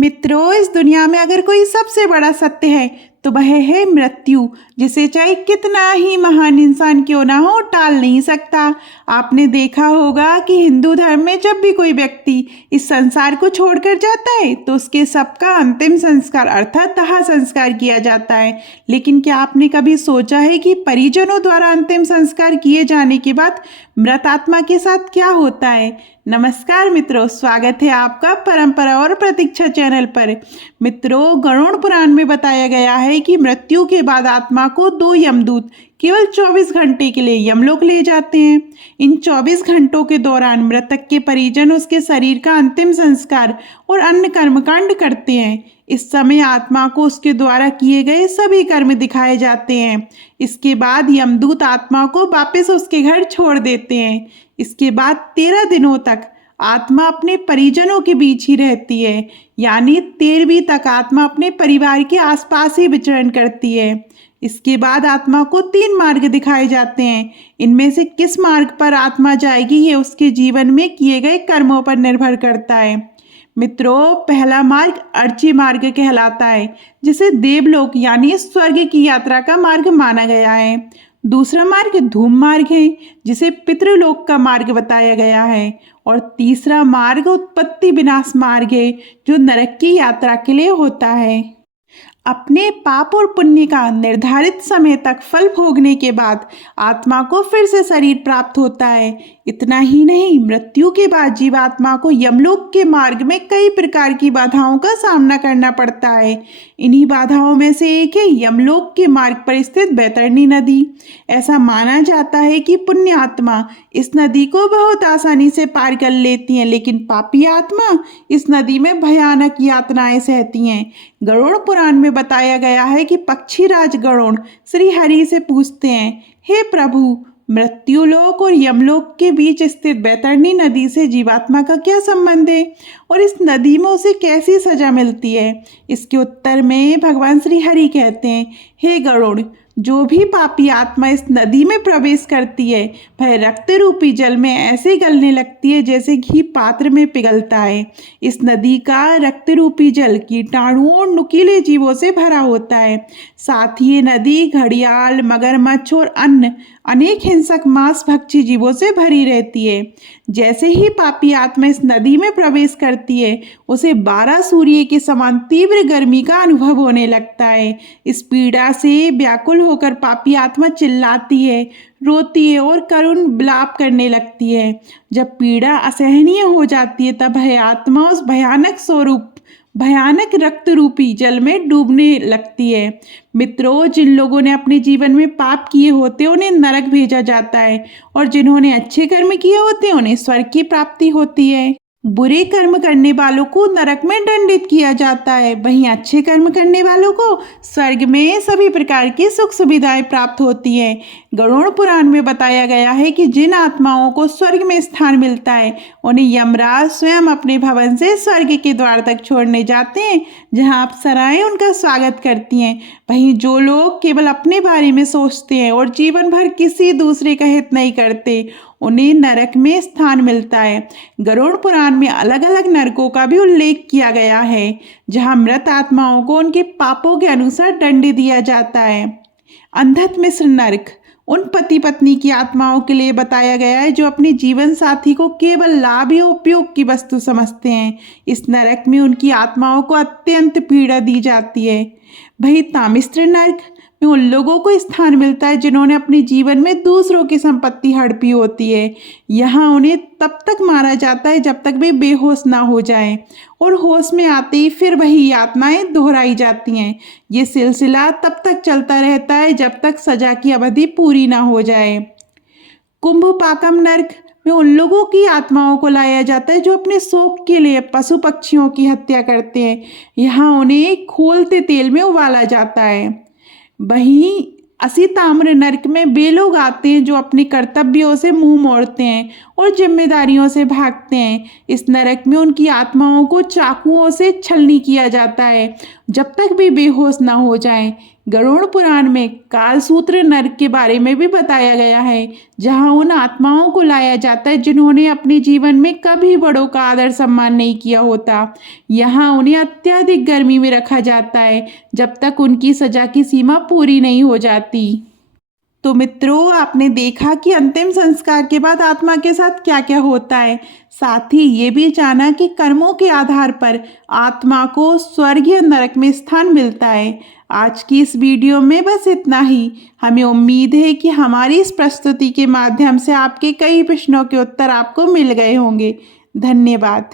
मित्रों, इस दुनिया में अगर कोई सबसे बड़ा सत्य है तो वह है मृत्यु, जिसे चाहे कितना ही महान इंसान क्यों ना हो टाल नहीं सकता। आपने देखा होगा कि हिंदू धर्म में जब भी कोई व्यक्ति इस संसार को छोड़कर जाता है तो उसके सबका अंतिम संस्कार अर्थात दाह संस्कार किया जाता है। लेकिन क्या आपने कभी सोचा है कि परिजनों द्वारा अंतिम संस्कार किए जाने के बाद मृत आत्मा के साथ क्या होता है? नमस्कार मित्रों, स्वागत है आपका परंपरा और प्रतीक्षा चैनल पर। मित्रों, गरुड़ पुराण में बताया गया है कि मृत्यु के बाद आत्मा को दो यमदूत केवल 24 घंटे के लिए यमलोक ले जाते हैं। इन 24 घंटों के दौरान मृतक के परिजन उसके शरीर का अंतिम संस्कार और अन्य कर्मकांड करते हैं। इस समय आत्मा को उसके द्वारा किए गए सभी कर्म दिखाए जाते हैं। इसके बाद यमदूत आत्मा को वापस उसके घर छोड़ देते हैं। इसके बाद 13 दिनों तक आत्मा अपने परिजनों के बीच ही रहती है, यानी 13वीं तक आत्मा अपने परिवार के आसपास ही विचरण करती है। इसके बाद आत्मा को 3 मार्ग दिखाए जाते हैं। इनमें से किस मार्ग पर आत्मा जाएगी ये उसके जीवन में किए गए कर्मों पर निर्भर करता है। मित्रों, पहला मार्ग अर्ची मार्ग कहलाता है, जिसे देवलोक यानी स्वर्ग की यात्रा का मार्ग माना गया है। दूसरा मार्ग धूम मार्ग है, जिसे पितृलोक का मार्ग बताया गया है। और तीसरा मार्ग उत्पत्ति विनाश मार्ग है, जो नरक की यात्रा के लिए होता है। अपने पाप और पुण्य का निर्धारित समय तक फल भोगने के बाद आत्मा को फिर से शरीर प्राप्त होता है। इतना ही नहीं, मृत्यु के बाद जीवात्मा को यमलोक के मार्ग में कई प्रकार की बाधाओं का सामना करना पड़ता है। इन्हीं बाधाओं में से एक है यमलोक के मार्ग पर स्थित बैतरणी नदी। ऐसा माना जाता है कि पुण्य आत्मा इस नदी को बहुत आसानी से पार कर लेती हैं, लेकिन पापी आत्मा इस नदी में भयानक यातनाएं सहती हैं। गरुड़ पुराण में बताया गया है कि पक्षीराज गरुड़ श्री हरि से पूछते हैं, हे प्रभु, मृत्युलोक और यमलोक के बीच स्थित बैतरणी नदी से जीवात्मा का क्या संबंध है और इस नदी में उसे कैसी सजा मिलती है? इसके उत्तर में भगवान श्री हरि कहते हैं, हे गरुड़, जो भी पापी आत्मा इस नदी में प्रवेश करती है वह रक्त रूपी जल में ऐसे गलने लगती है जैसे घी पात्र में पिघलता है। इस नदी का रक्त रूपी जल कीटाणुओं और नुकीले जीवों से भरा होता है। साथ ही ये नदी घड़ियाल, मगरमच्छ और अन्य अनेक हिंसक मांस भक्षी जीवों से भरी रहती है। जैसे ही पापी आत्मा इस नदी में प्रवेश करती है उसे 12 सूर्य के समान तीव्र गर्मी का अनुभव होने लगता है। इस पीड़ा से व्याकुल होकर पापी आत्मा चिल्लाती है, रोती है और करुण विलाप करने लगती है। जब पीड़ा असहनीय हो जाती है तब वह आत्मा उस भयानक स्वरूप भयानक रक्त रूपी जल में डूबने लगती है। मित्रों, जिन लोगों ने अपने जीवन में पाप किए होते हैं उन्हें नरक भेजा जाता है और जिन्होंने अच्छे कर्म किए होते हैं उन्हें स्वर्ग की प्राप्ति होती है। बुरे कर्म करने वालों को नरक में दंडित किया जाता है, वहीं अच्छे कर्म करने वालों को स्वर्ग में सभी प्रकार की सुख सुविधाएं प्राप्त होती हैं। गरुड़ पुराण में बताया गया है कि जिन आत्माओं को स्वर्ग में स्थान मिलता है उन्हें यमराज स्वयं अपने भवन से स्वर्ग के द्वार तक छोड़ने जाते हैं, जहां अप्सराएं उनका स्वागत करती हैं। वहीं जो लोग केवल अपने बारे में सोचते हैं और जीवन भर किसी दूसरे का हित नहीं करते उन्हें नरक में स्थान मिलता है। गरुड़ पुराण में अलग अलग नरकों का भी उल्लेख किया गया है, जहां मृत आत्माओं को उनके पापों के अनुसार दंड दिया जाता है। अंधत मिश्र नरक उन पति पत्नी की आत्माओं के लिए बताया गया है जो अपने जीवन साथी को केवल लाभ या उपयोग की वस्तु समझते हैं। इस नरक में उनकी आत्माओं को अत्यंत पीड़ा दी जाती है। वही तामिस्त्र नरक में उन लोगों को स्थान मिलता है जिन्होंने अपने जीवन में दूसरों की संपत्ति हड़पी होती है। यहाँ उन्हें तब तक मारा जाता है जब तक वे बेहोश ना हो जाएं और होश में आते ही फिर वही यातनाएं दोहराई जाती हैं। ये सिलसिला तब तक चलता रहता है जब तक सजा की अवधि पूरी ना हो जाए। कुंभपाकम नरक में उन लोगों की आत्माओं को लाया जाता है जो अपने शौक के लिए पशु पक्षियों की हत्या करते हैं। यहाँ उन्हें खोलते तेल में उबाला जाता है। वहीं असिताम्र नरक में वे लोग आते हैं जो अपने कर्तव्यों से मुंह मोड़ते हैं और जिम्मेदारियों से भागते हैं। इस नरक में उनकी आत्माओं को चाकुओं से छलनी किया जाता है जब तक वे बेहोश ना हो जाएं। गरुड़ पुराण में कालसूत्र नरक के बारे में भी बताया गया है, जहां उन आत्माओं को लाया जाता है जिन्होंने अपने जीवन में कभी बड़ों का आदर सम्मान नहीं किया होता। यहाँ उन्हें अत्यधिक गर्मी में रखा जाता है जब तक उनकी सजा की सीमा पूरी नहीं हो जाती। तो मित्रों, आपने देखा कि अंतिम संस्कार के बाद आत्मा के साथ क्या क्या होता है। साथ ही ये भी जाना कि कर्मों के आधार पर आत्मा को स्वर्ग या नरक में स्थान मिलता है। आज की इस वीडियो में बस इतना ही। हमें उम्मीद है कि हमारी इस प्रस्तुति के माध्यम से आपके कई प्रश्नों के उत्तर आपको मिल गए होंगे। धन्यवाद।